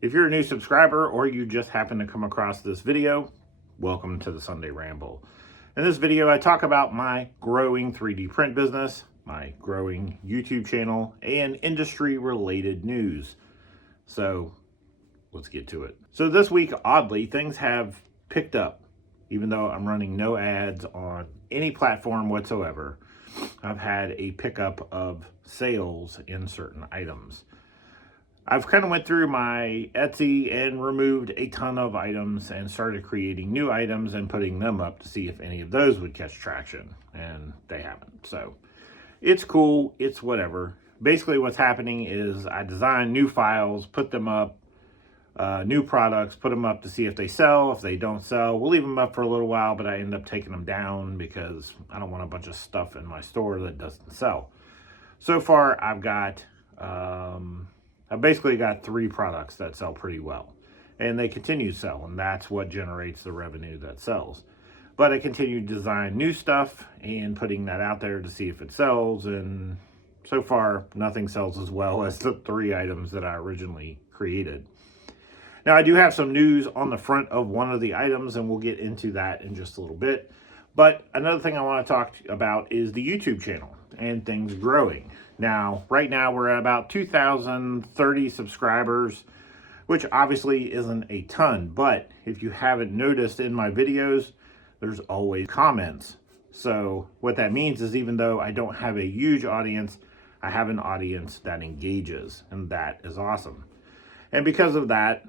If you're a new subscriber or you just happen to come across this video, welcome to the Sunday Ramble. In this video, I talk about my growing 3D print business, my growing YouTube channel, and industry-related news. So let's get to it. So this week, oddly, things have picked up. Even though I'm running no ads on any platform whatsoever, I've had a pickup of sales in certain items. I've kind of went through my Etsy and removed a ton of items and started creating new items and putting them up to see if any of those would catch traction, and they haven't. So it's cool, it's whatever. Basically what's happening is I design new files, put them up, new products, put them up to see if they sell. If they don't sell, we'll leave them up for a little while, but I end up taking them down because I don't want a bunch of stuff in my store that doesn't sell. So far, I've basically got 3 products that sell pretty well, and they continue to sell, and that's what generates the revenue that sells. But I continue to design new stuff and putting that out there to see if it sells, and so far, nothing sells as well as the 3 items that I originally created. Now, I do have some news on the front of one of the items, and we'll get into that in just a little bit. But another thing I want to talk about is the YouTube channel and things growing. Now, right now, we're at about 2,030 subscribers, which obviously isn't a ton. But if you haven't noticed in my videos, there's always comments. So what that means is even though I don't have a huge audience, I have an audience that engages, and that is awesome. And because of that,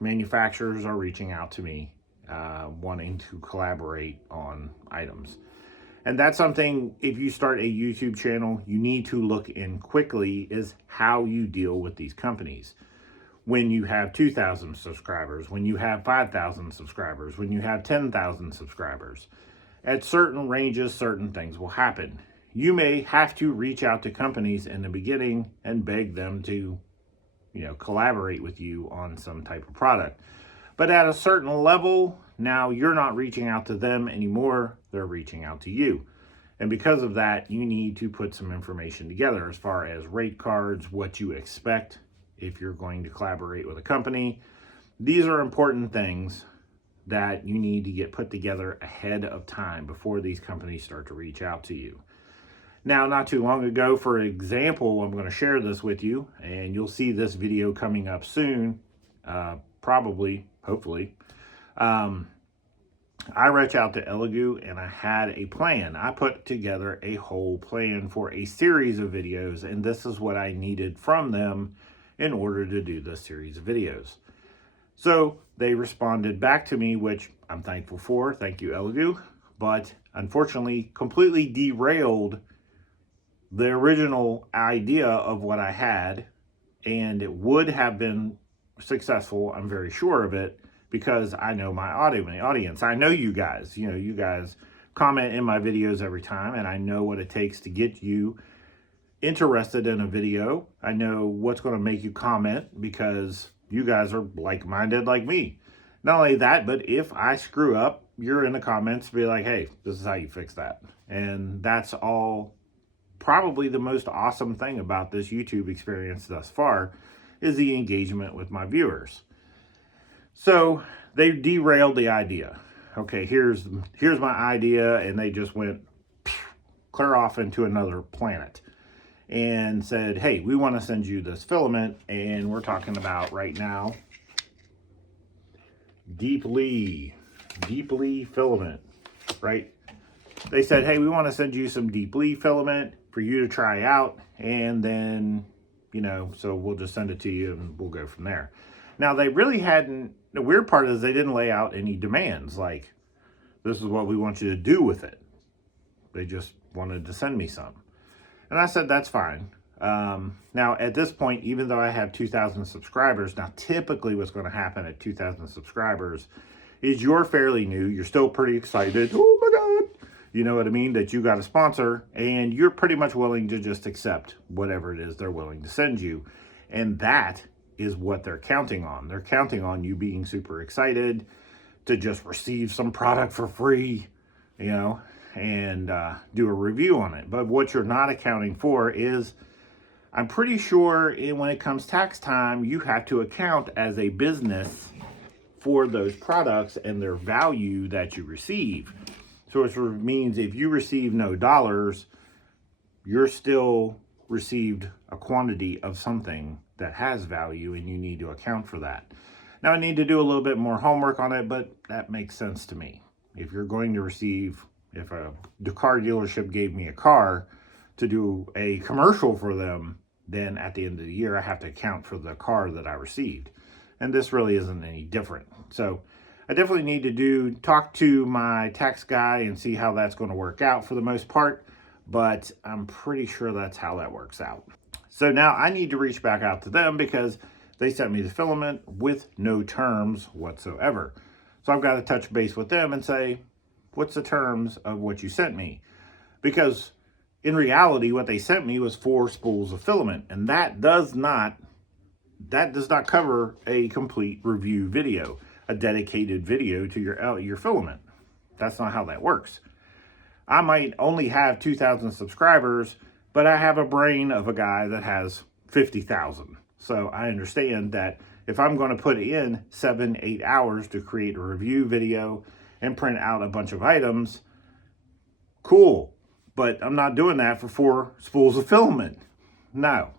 manufacturers are reaching out to me wanting to collaborate on items. And that's something, if you start a YouTube channel, you need to look in quickly is how you deal with these companies. When you have 2,000 subscribers, when you have 5,000 subscribers, when you have 10,000 subscribers, at certain ranges, certain things will happen. You may have to reach out to companies in the beginning and beg them to collaborate with you on some type of product. But at a certain level, now you're not reaching out to them anymore, they're reaching out to you. And because of that, you need to put some information together as far as rate cards, what you expect if you're going to collaborate with a company. These are important things that you need to get put together ahead of time before these companies start to reach out to you. Now, not too long ago, for example, I'm going to share this with you, and you'll see this video coming up soon, probably, hopefully. I reached out to Elegoo, and I had a plan. I put together a whole plan for a series of videos, and this is what I needed from them in order to do this series of videos. So they responded back to me, which I'm thankful for. Thank you, Elegoo. But unfortunately, completely derailed the original idea of what I had, and it would have been successful, I'm very sure of it, because I know my audience. I know you guys. You guys comment in my videos every time, and I know what it takes to get you interested in a video. I know what's going to make you comment because you guys are like-minded like me. Not only that, but if I screw up, you're in the comments to be like, hey, this is how you fix that. And that's all. Probably the most awesome thing about this YouTube experience thus far is the engagement with my viewers. So they derailed the idea. Okay, here's my idea, and they just went clear off into another planet and said, hey, we want to send you this filament, and we're talking about right now deeply filament, right? They said, hey, we want to send you some deeply filament for you to try out, and then, so we'll just send it to you and we'll go from there. Now, they really hadn't, the weird part is they didn't lay out any demands, like, this is what we want you to do with it. They just wanted to send me some. And I said, that's fine. Now, at this point, even though I have 2,000 subscribers, now typically what's going to happen at 2,000 subscribers is you're fairly new, you're still pretty excited, oh my God, you know what I mean, that you got a sponsor, and you're pretty much willing to just accept whatever it is they're willing to send you. And that is what they're counting on. They're counting on you being super excited to just receive some product for free, and do a review on it. But what you're not accounting for is I'm pretty sure when it comes tax time, you have to account as a business for those products and their value that you receive. So it sort of means if you receive no dollars, you're still received a quantity of something that has value, and you need to account for that. Now, I need to do a little bit more homework on it, but that makes sense to me. If you're going to receive, if the car dealership gave me a car to do a commercial for them, then at the end of the year, I have to account for the car that I received. And this really isn't any different. So I definitely need to talk to my tax guy and see how that's going to work out for the most part. But I'm pretty sure that's how that works out. So now I need to reach back out to them because they sent me the filament with no terms whatsoever. So I've got to touch base with them and say, what's the terms of what you sent me? Because in reality, what they sent me was 4 spools of filament, and that does not cover a complete review video, a dedicated video to your filament. That's not how that works. I might only have 2,000 subscribers, but I have a brain of a guy that has 50,000. So I understand that if I'm going to put in 7-8 hours to create a review video and print out a bunch of items, cool. But I'm not doing that for 4 spools of filament. No.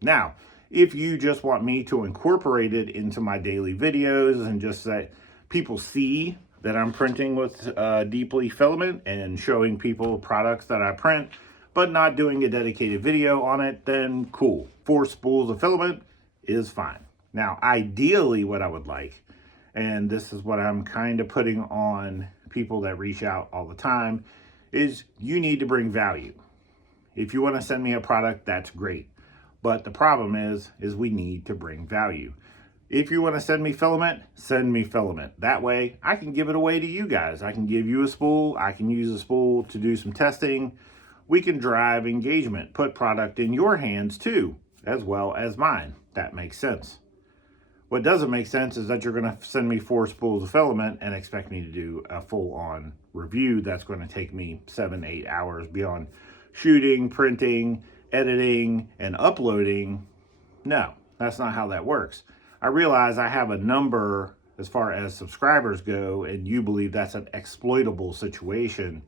Now, if you just want me to incorporate it into my daily videos and just say people see that I'm printing with deeply filament and showing people products that I print, but not doing a dedicated video on it, then cool. 4 spools of filament is fine. Now, ideally what I would like, and this is what I'm kind of putting on people that reach out all the time, is you need to bring value. If you want to send me a product, that's great. But the problem is we need to bring value. If you want to send me filament, send me filament. That way, I can give it away to you guys. I can give you a spool. I can use a spool to do some testing. We can drive engagement, put product in your hands too, as well as mine. That makes sense. What doesn't make sense is that you're going to send me 4 spools of filament and expect me to do a full-on review that's going to take me 7-8 hours beyond shooting, printing, editing, and uploading. No, that's not how that works. I realize I have a number as far as subscribers go, and you believe that's an exploitable situation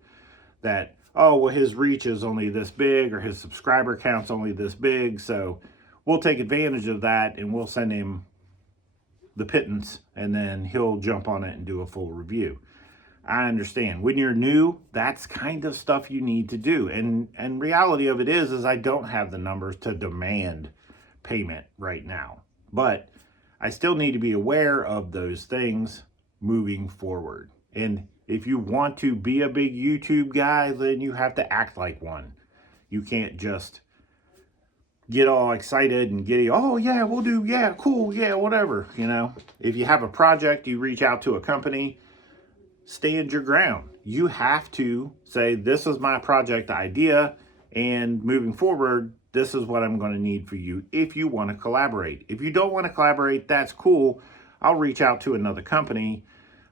that, oh, well, his reach is only this big or his subscriber count's only this big, so we'll take advantage of that and we'll send him the pittance and then he'll jump on it and do a full review. I understand. When you're new, that's kind of stuff you need to do. And reality of it is I don't have the numbers to demand payment right now. But I still need to be aware of those things moving forward. And if you want to be a big YouTube guy, then you have to act like one. You can't just get all excited and oh yeah, we'll do, yeah, cool, yeah, whatever. You know, if you have a project, you reach out to a company, stand your ground. You have to say, this is my project idea, and moving forward, this is what I'm going to need for you if you want to collaborate. If you don't want to collaborate, that's cool. I'll reach out to another company,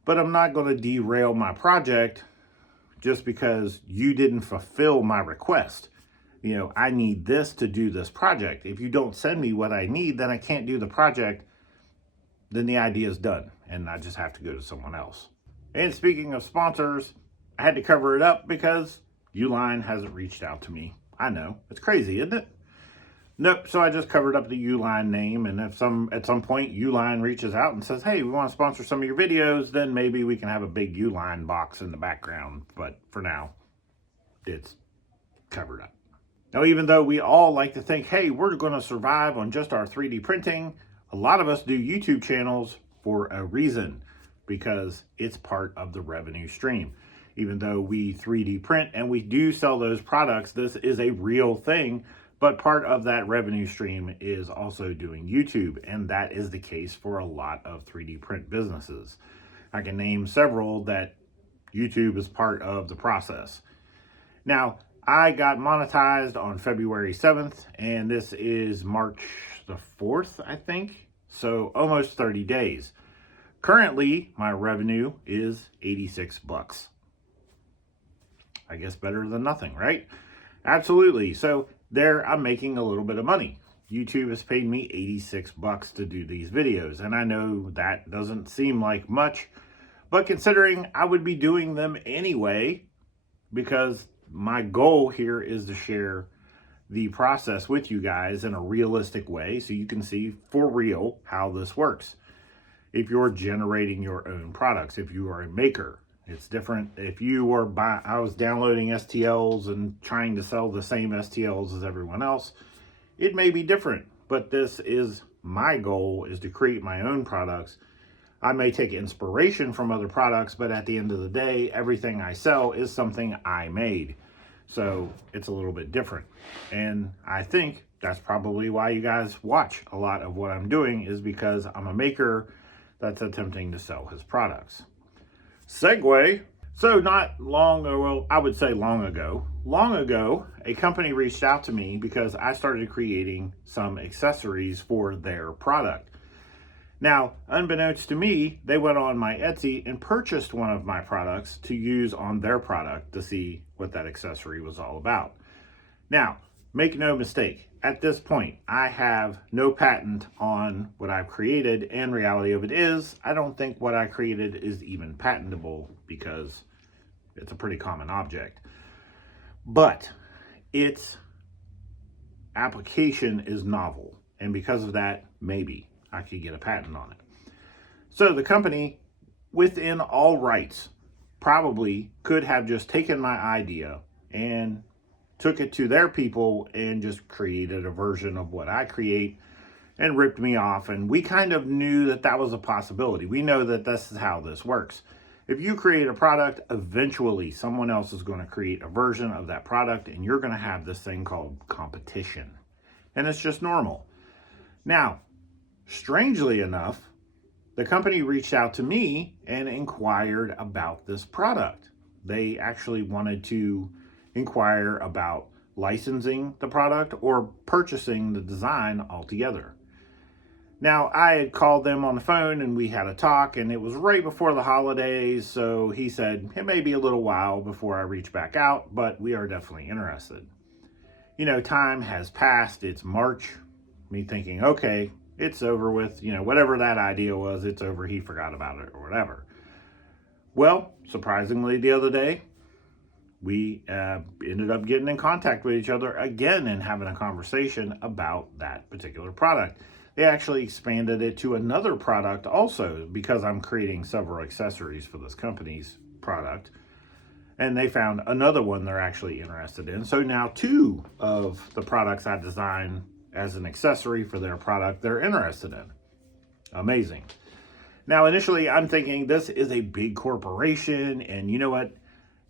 but I'm not going to derail my project just because you didn't fulfill my request. You know, I need this to do this project. If you don't send me what I need, then I can't do the project. Then the idea is done, and I just have to go to someone else. And speaking of sponsors, I had to cover it up because Uline hasn't reached out to me. I know, it's crazy, isn't it? Nope, so I just covered up the Uline name, and if at some point Uline reaches out and says, hey, we want to sponsor some of your videos, then maybe we can have a big Uline box in the background. But for now, it's covered up. Now, even though we all like to think, hey, we're going to survive on just our 3D printing, a lot of us do YouTube channels for a reason, because it's part of the revenue stream. Even though we 3D print and we do sell those products, this is a real thing, but part of that revenue stream is also doing YouTube, and that is the case for a lot of 3D print businesses. I can name several that YouTube is part of the process. Now, I got monetized on February 7th, and this is March the 4th, I think. So almost 30 days. Currently, my revenue is $86. I guess better than nothing, right? Absolutely. So there, I'm making a little bit of money. YouTube has paid me 86 bucks to do these videos. And I know that doesn't seem like much, but considering I would be doing them anyway, because my goal here is to share the process with you guys in a realistic way so you can see for real how this works. If you're generating your own products, if you are a maker, it's different. If you were I was downloading STLs and trying to sell the same STLs as everyone else, it may be different, but this is my goal, is to create my own products. I may take inspiration from other products, but at the end of the day, everything I sell is something I made. So it's a little bit different. And I think that's probably why you guys watch a lot of what I'm doing, is because I'm a maker that's attempting to sell his products. Segue. So not long ago, well, I would say long ago, a company reached out to me because I started creating some accessories for their product. Now, unbeknownst to me, they went on my Etsy and purchased one of my products to use on their product to see what that accessory was all about. Now, make no mistake, at this point, I have no patent on what I've created, and reality of it is, I don't think what I created is even patentable because it's a pretty common object. But its application is novel, and because of that, maybe I could get a patent on it. So the company, within all rights, probably could have just taken my idea and took it to their people and just created a version of what I create and ripped me off. And we kind of knew that that was a possibility. We know that this is how this works. If you create a product, eventually someone else is going to create a version of that product, and you're going to have this thing called competition. And it's just normal. Now, strangely enough, the company reached out to me and inquired about this product. They actually wanted to inquire about licensing the product or purchasing the design altogether. Now, I had called them on the phone and we had a talk, and it was right before the holidays, so he said it may be a little while before I reach back out, but we are definitely interested. You know, time has passed. It's March. Me thinking, okay, it's over with, whatever that idea was, it's over. He forgot about it or whatever. Well, surprisingly, the other day, we ended up getting in contact with each other again and having a conversation about that particular product. They actually expanded it to another product also, because I'm creating several accessories for this company's product. And they found another one they're actually interested in. So now 2 of the products I designed as an accessory for their product, they're interested in. Amazing. Now, initially, I'm thinking this is a big corporation, and you know what?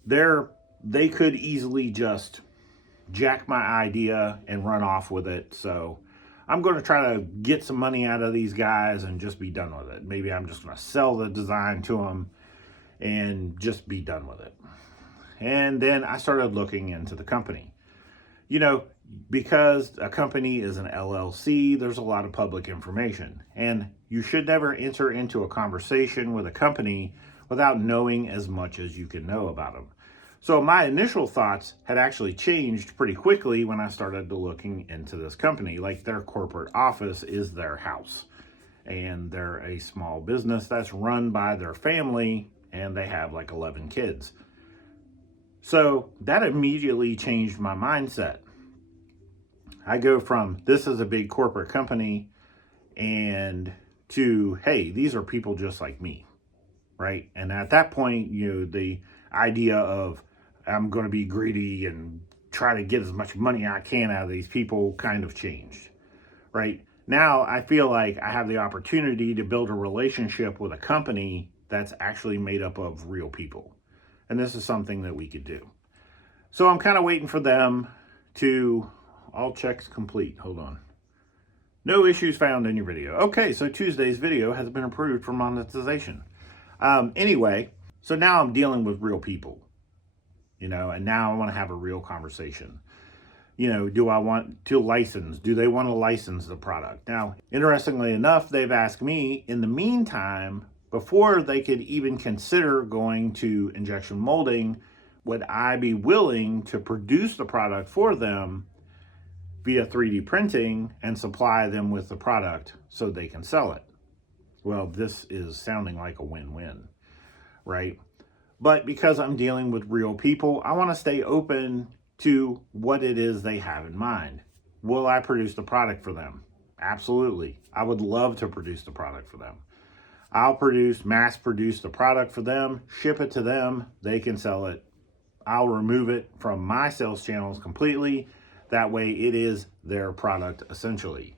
They could easily just jack my idea and run off with it. So I'm going to try to get some money out of these guys and just be done with it. Maybe I'm just going to sell the design to them and just be done with it. And then I started looking into the company. Because a company is an LLC, there's a lot of public information, and you should never enter into a conversation with a company without knowing as much as you can know about them. So my initial thoughts had actually changed pretty quickly when I started looking into this company. Like, their corporate office is their house, and they're a small business that's run by their family, and they have like 11 kids. So that immediately changed my mindset. I go from this is a big corporate company and to, hey, these are people just like me, right? And at that point, the idea of I'm going to be greedy and try to get as much money I can out of these people kind of changed, right? Now I feel like I have the opportunity to build a relationship with a company that's actually made up of real people. And this is something that we could do. So I'm kind of waiting for them to... All checks complete. Hold on. No issues found in your video. Okay, so Tuesday's video has been approved for monetization. Anyway, so now I'm dealing with real people, and now I want to have a real conversation. Do I want to license? Do they want to license the product? Now, interestingly enough, they've asked me in the meantime, before they could even consider going to injection molding, would I be willing to produce the product for them via 3D printing and supply them with the product so they can sell it. Well, this is sounding like a win-win, right? But because I'm dealing with real people, I want to stay open to what it is they have in mind. Will I produce the product for them? Absolutely. I would love to produce the product for them. I'll mass produce the product for them, ship it to them, they can sell it. I'll remove it from my sales channels completely. That way it is their product essentially.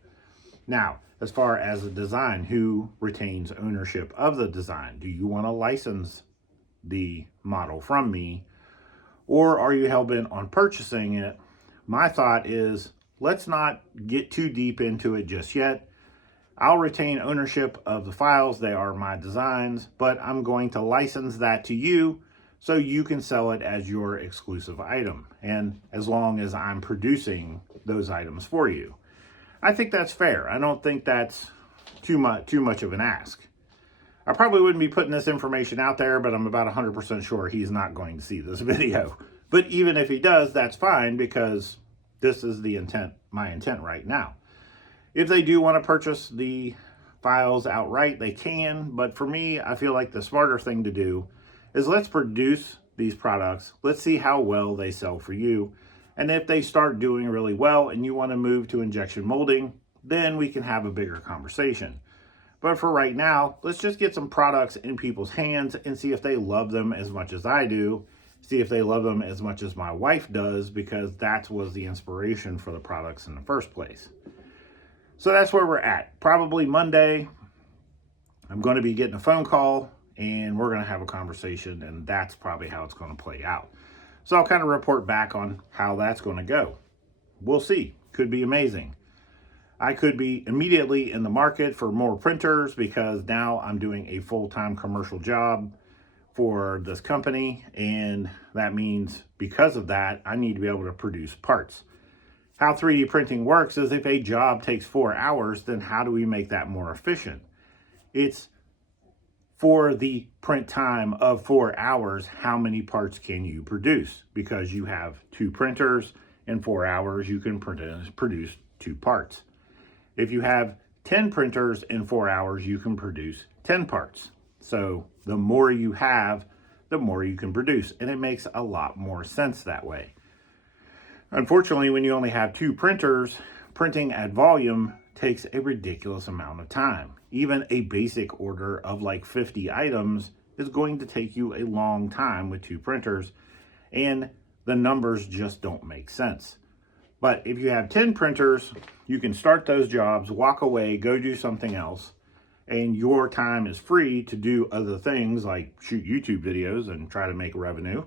Now, as far as the design, who retains ownership of the design? Do you want to license the model from me, or are you hell-bent on purchasing it? My thought is, let's not get too deep into it just yet. I'll retain ownership of the files. They are my designs, but I'm going to license that to you so you can sell it as your exclusive item. And as long as I'm producing those items for you, I think that's fair. I don't think that's too much of an ask. I probably wouldn't be putting this information out there, but I'm about 100% sure he's not going to see this video. But even if he does, that's fine, because this is the intent, my intent right now. If they do want to purchase the files outright, they can. But for me, I feel like the smarter thing to do is let's produce these products. Let's see how well they sell for you. And if they start doing really well and you want to move to injection molding, then we can have a bigger conversation. But for right now, let's just get some products in people's hands and see if they love them as much as I do. See if they love them as much as my wife does, because that was the inspiration for the products in the first place. So that's where we're at. Probably Monday, I'm going to be getting a phone call and we're going to have a conversation, and that's probably how it's going to play out. So I'll kind of report back on how that's going to go. We'll see. Could be amazing. I could be immediately in the market for more printers, because now I'm doing a full-time commercial job for this company. And that means because of that, I need to be able to produce parts. How 3D printing works is, if a job takes 4 hours, then how do we make that more efficient? It's for the print time of 4 hours, how many parts can you produce? Because you have 2 printers, in 4 hours, you can produce 2 parts. If you have 10 printers in 4 hours, you can produce 10 parts. So the more you have, the more you can produce. And it makes a lot more sense that way. Unfortunately, when you only have 2 printers, printing at volume takes a ridiculous amount of time. Even a basic order of like 50 items is going to take you a long time with 2 printers, and the numbers just don't make sense. But if you have 10 printers, you can start those jobs, walk away, go do something else, and your time is free to do other things like shoot YouTube videos and try to make revenue.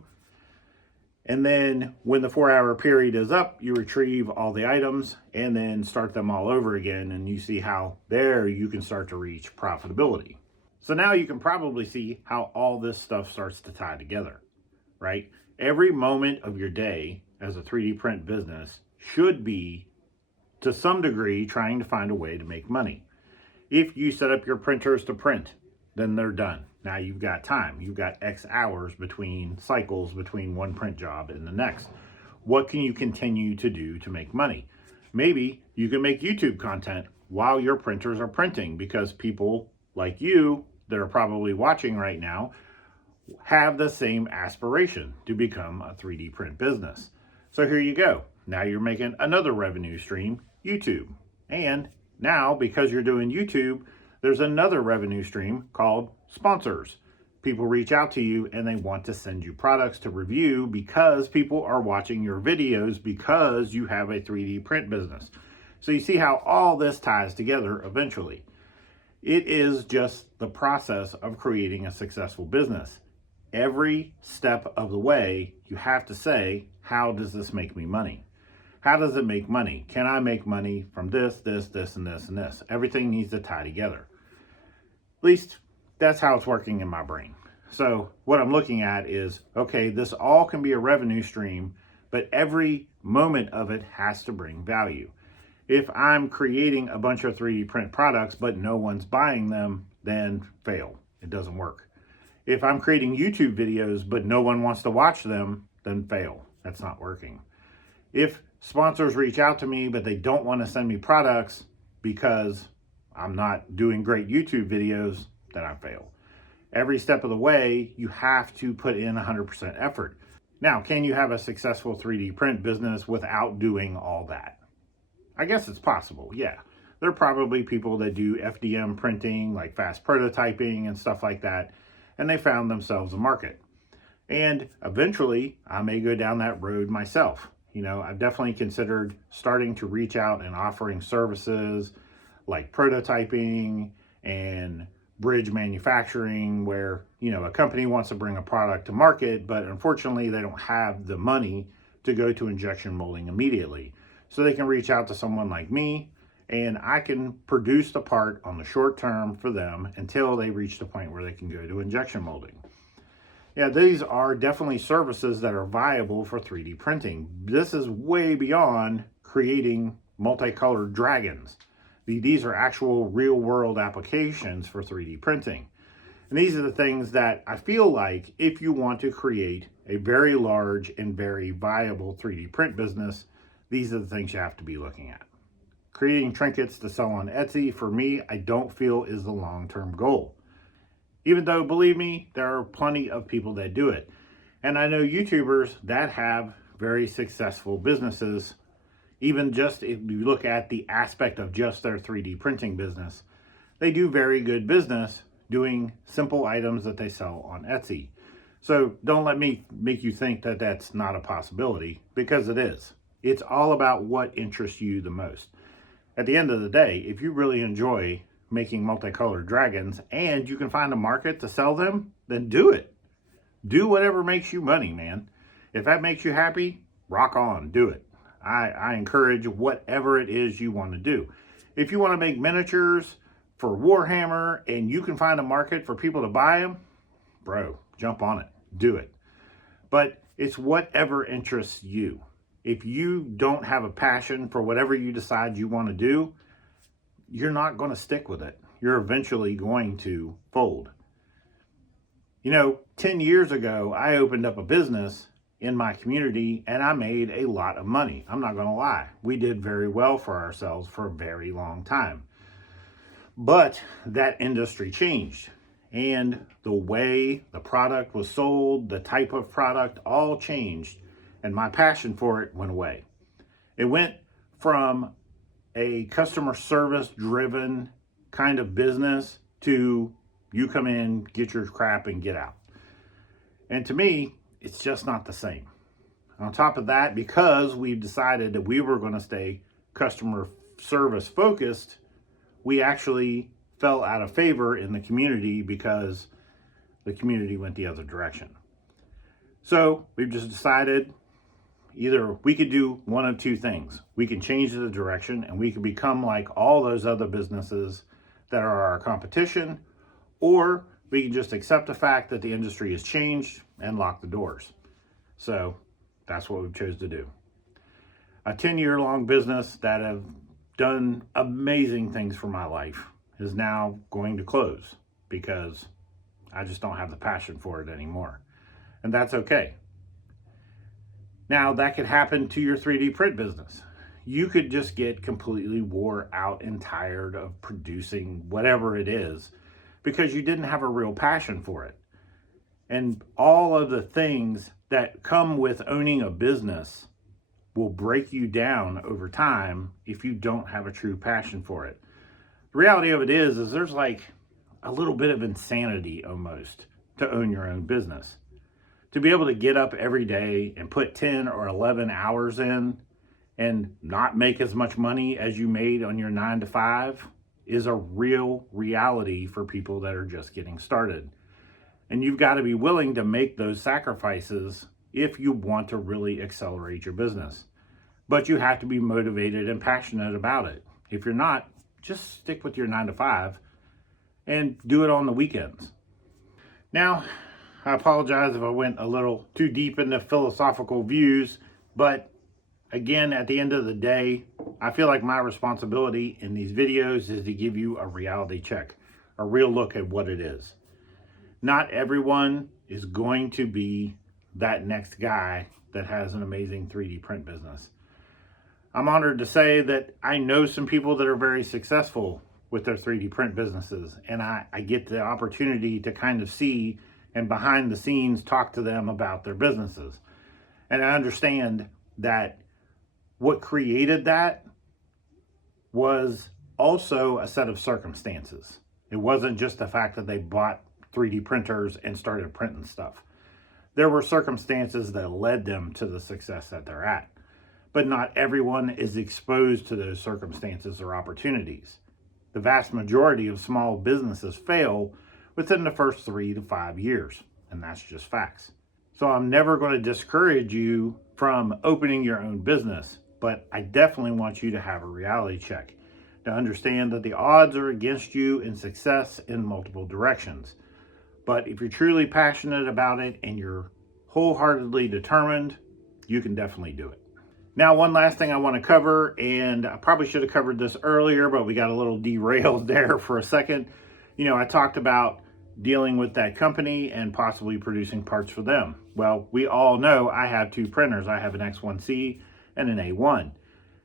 And then when the 4-hour period is up, you retrieve all the items and then start them all over again. And you see how there you can start to reach profitability. So now you can probably see how all this stuff starts to tie together, right? Every moment of your day as a 3D print business should be, to some degree, trying to find a way to make money. If you set up your printers to print, then they're done. Now you've got time. You've got X hours between cycles, between one print job and the next. What can you continue to do to make money? Maybe you can make YouTube content while your printers are printing, because people like you that are probably watching right now have the same aspiration to become a 3D print business. So here you go. Now you're making another revenue stream, YouTube. And now, because you're doing YouTube, there's another revenue stream called sponsors. People reach out to you and they want to send you products to review because people are watching your videos because you have a 3D print business. So you see how all this ties together eventually. It is just the process of creating a successful business. Every step of the way, you have to say, how does this make me money? How does it make money? Can I make money from this, this, this, and this, and this? Everything needs to tie together. At least that's how it's working in my brain. So what I'm looking at is, okay, this all can be a revenue stream, but every moment of it has to bring value. If I'm creating a bunch of 3D print products, but no one's buying them, then fail. It doesn't work. If I'm creating YouTube videos, but no one wants to watch them, then fail. That's not working. If sponsors reach out to me, but they don't want to send me products because I'm not doing great YouTube videos, then I fail. Every step of the way, you have to put in 100% effort. Now, can you have a successful 3D print business without doing all that? I guess it's possible, yeah. There are probably people that do FDM printing, like fast prototyping and stuff like that, and they found themselves a market. And eventually, I may go down that road myself. You know, I've definitely considered starting to reach out and offering services like prototyping and bridge manufacturing, where, you know, a company wants to bring a product to market, but unfortunately they don't have the money to go to injection molding immediately. So they can reach out to someone like me, and I can produce the part on the short term for them until they reach the point where they can go to injection molding. Yeah, these are definitely services that are viable for 3D printing. This is way beyond creating multicolored dragons. These are actual real world applications for 3D printing. And these are the things that I feel like if you want to create a very large and very viable 3D print business, these are the things you have to be looking at. Creating trinkets to sell on Etsy, for me, I don't feel is the long-term goal. Even though, believe me, there are plenty of people that do it. And I know YouTubers that have very successful businesses. Even just if you look at the aspect of just their 3D printing business, they do very good business doing simple items that they sell on Etsy. So don't let me make you think that that's not a possibility, because it is. It's all about what interests you the most. At the end of the day, if you really enjoy making multicolored dragons and you can find a market to sell them, then do it. Do whatever makes you money, man. If that makes you happy, rock on, do it. I encourage whatever it is you want to do. If you want to make miniatures for Warhammer and you can find a market for people to buy them, bro, jump on it, do it. But it's whatever interests you. If you don't have a passion for whatever you decide you want to do, you're not going to stick with it. You're eventually going to fold. You know, 10 years ago, I opened up a business in my community and I made a lot of money. I'm not going to lie. We did very well for ourselves for a very long time. But that industry changed, and the way the product was sold, the type of product, all changed, and my passion for it went away. It went from a customer service driven kind of business to you come in, get your crap and get out. And to me, it's just not the same. On top of that, because we've decided that we were going to stay customer service focused, we actually fell out of favor in the community because the community went the other direction. So we've just decided either we could do one of two things. We can change the direction and we can become like all those other businesses that are our competition, or we can just accept the fact that the industry has changed and lock the doors. So that's what we've chosen to do. A 10-year-long business that have done amazing things for my life is now going to close because I just don't have the passion for it anymore. And that's okay. Now, that could happen to your 3D print business. You could just get completely wore out and tired of producing whatever it is because you didn't have a real passion for it. And all of the things that come with owning a business will break you down over time if you don't have a true passion for it. The reality of it is there's like a little bit of insanity almost to own your own business. To be able to get up every day and put 10 or 11 hours in and not make as much money as you made on your 9-to-5 is a real reality for people that are just getting started. And you've got to be willing to make those sacrifices if you want to really accelerate your business. But you have to be motivated and passionate about it. If you're not, just stick with your 9-to-5 and do it on the weekends. Now, I apologize if I went a little too deep into philosophical views, but again, at the end of the day, I feel like my responsibility in these videos is to give you a reality check, a real look at what it is. Not everyone is going to be that next guy that has an amazing 3D print business. I'm honored to say that I know some people that are very successful with their 3D print businesses, and I get the opportunity to kind of see and behind the scenes talk to them about their businesses. And I understand that what created that was also a set of circumstances. It wasn't just the fact that they bought 3D printers and started printing stuff. There were circumstances that led them to the success that they're at. But not everyone is exposed to those circumstances or opportunities. The vast majority of small businesses fail within the first 3 to 5 years, and that's just facts. So I'm never going to discourage you from opening your own business, but I definitely want you to have a reality check to understand that the odds are against you in success in multiple directions. But if you're truly passionate about it and you're wholeheartedly determined, you can definitely do it. Now, one last thing I want to cover, and I probably should have covered this earlier, but we got a little derailed there for a second. I talked about dealing with that company and possibly producing parts for them. Well, we all know I have 2 printers. I have an X1C and an A1.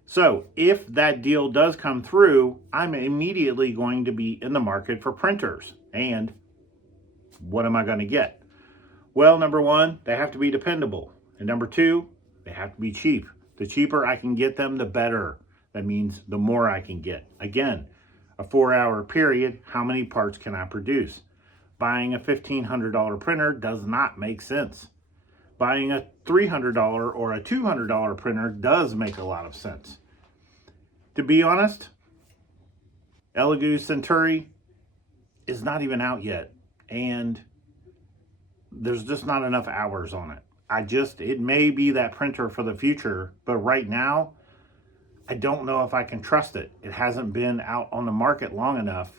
So if that deal does come through, I'm immediately going to be in the market for printers. And what am I going to get? Well, number 1, they have to be dependable. And number 2, they have to be cheap. The cheaper I can get them, the better. That means the more I can get. Again, a 4-hour period, how many parts can I produce? Buying a $1,500 printer does not make sense. Buying a $300 or a $200 printer does make a lot of sense. To be honest, Elegoo Centauri is not even out yet, and there's just not enough hours on it. It may be that printer for the future, but right now, I don't know if I can trust it. It hasn't been out on the market long enough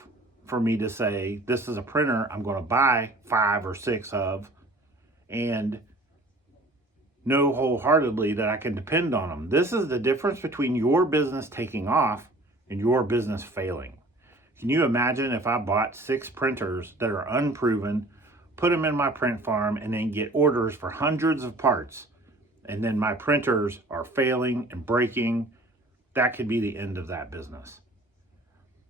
for me to say, this is a printer I'm going to buy 5 or 6 of and know wholeheartedly that I can depend on them. This is the difference between your business taking off and your business failing. Can you imagine if I bought 6 printers that are unproven, put them in my print farm, and then get orders for hundreds of parts, and then my printers are failing and breaking? That could be the end of that business.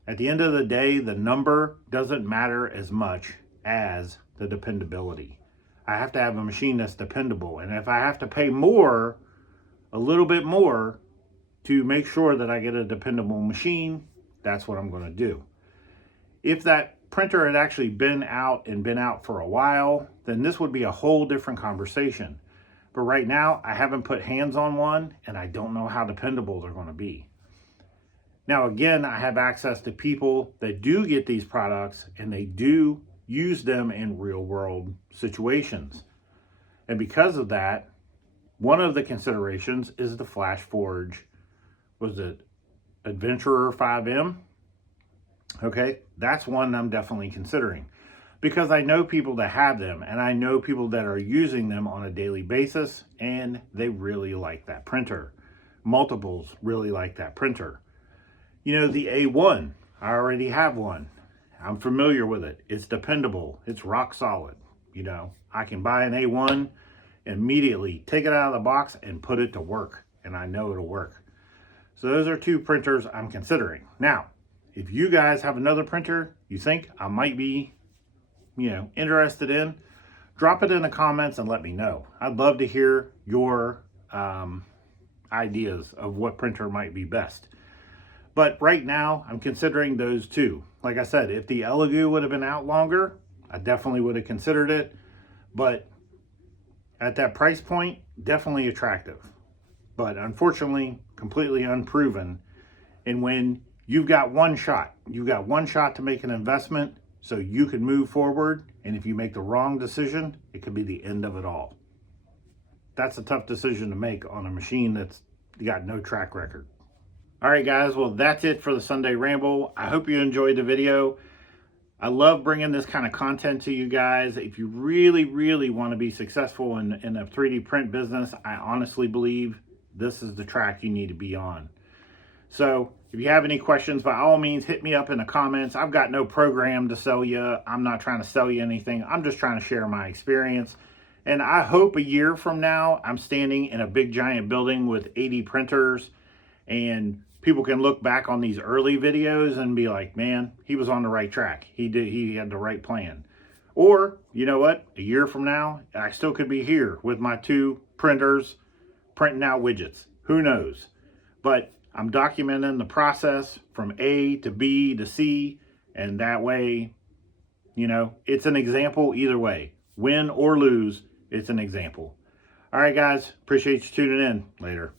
At the end of the day, the number doesn't matter as much as the dependability. I have to have a machine that's dependable, and if I have to pay more, a little bit more, to make sure that I get a dependable machine, that's what I'm going to do. If that printer had actually been out for a while, then this would be a whole different conversation. But right now, I haven't put hands on one, and I don't know how dependable they're going to be. Now, again, I have access to people that do get these products, and they do use them in real world situations. And because of that, one of the considerations is the FlashForge, was it Adventurer 5M? Okay, that's one I'm definitely considering because I know people that have them, and I know people that are using them on a daily basis, and they really like that printer. Multiples really like that printer. The A1, I already have one. I'm familiar with it. It's dependable. It's rock solid. I can buy an A1, immediately take it out of the box and put it to work, and I know it'll work. So those are 2 printers I'm considering. Now, if you guys have another printer you think I might be, interested in, drop it in the comments and let me know. I'd love to hear your ideas of what printer might be best. But right now, I'm considering those 2. Like I said, if the Elegoo would have been out longer, I definitely would have considered it. But at that price point, definitely attractive. But unfortunately, completely unproven. And when you've got one shot to make an investment so you can move forward. And if you make the wrong decision, it could be the end of it all. That's a tough decision to make on a machine that's got no track record. All right, guys. Well, that's it for the Sunday Ramble. I hope you enjoyed the video. I love bringing this kind of content to you guys. If you really, really want to be successful in a 3D print business, I honestly believe this is the track you need to be on. So if you have any questions, by all means, hit me up in the comments. I've got no program to sell you. I'm not trying to sell you anything. I'm just trying to share my experience. And I hope a year from now, I'm standing in a big giant building with 80 printers And people can look back on these early videos and be like, man, he was on the right track. He had the right plan. Or, you know what? A year from now, I still could be here with my 2 printers printing out widgets. Who knows? But I'm documenting the process from A to B to C, and that way, you know, it's an example either way. Win or lose, it's an example. All right, guys, appreciate you tuning in. Later.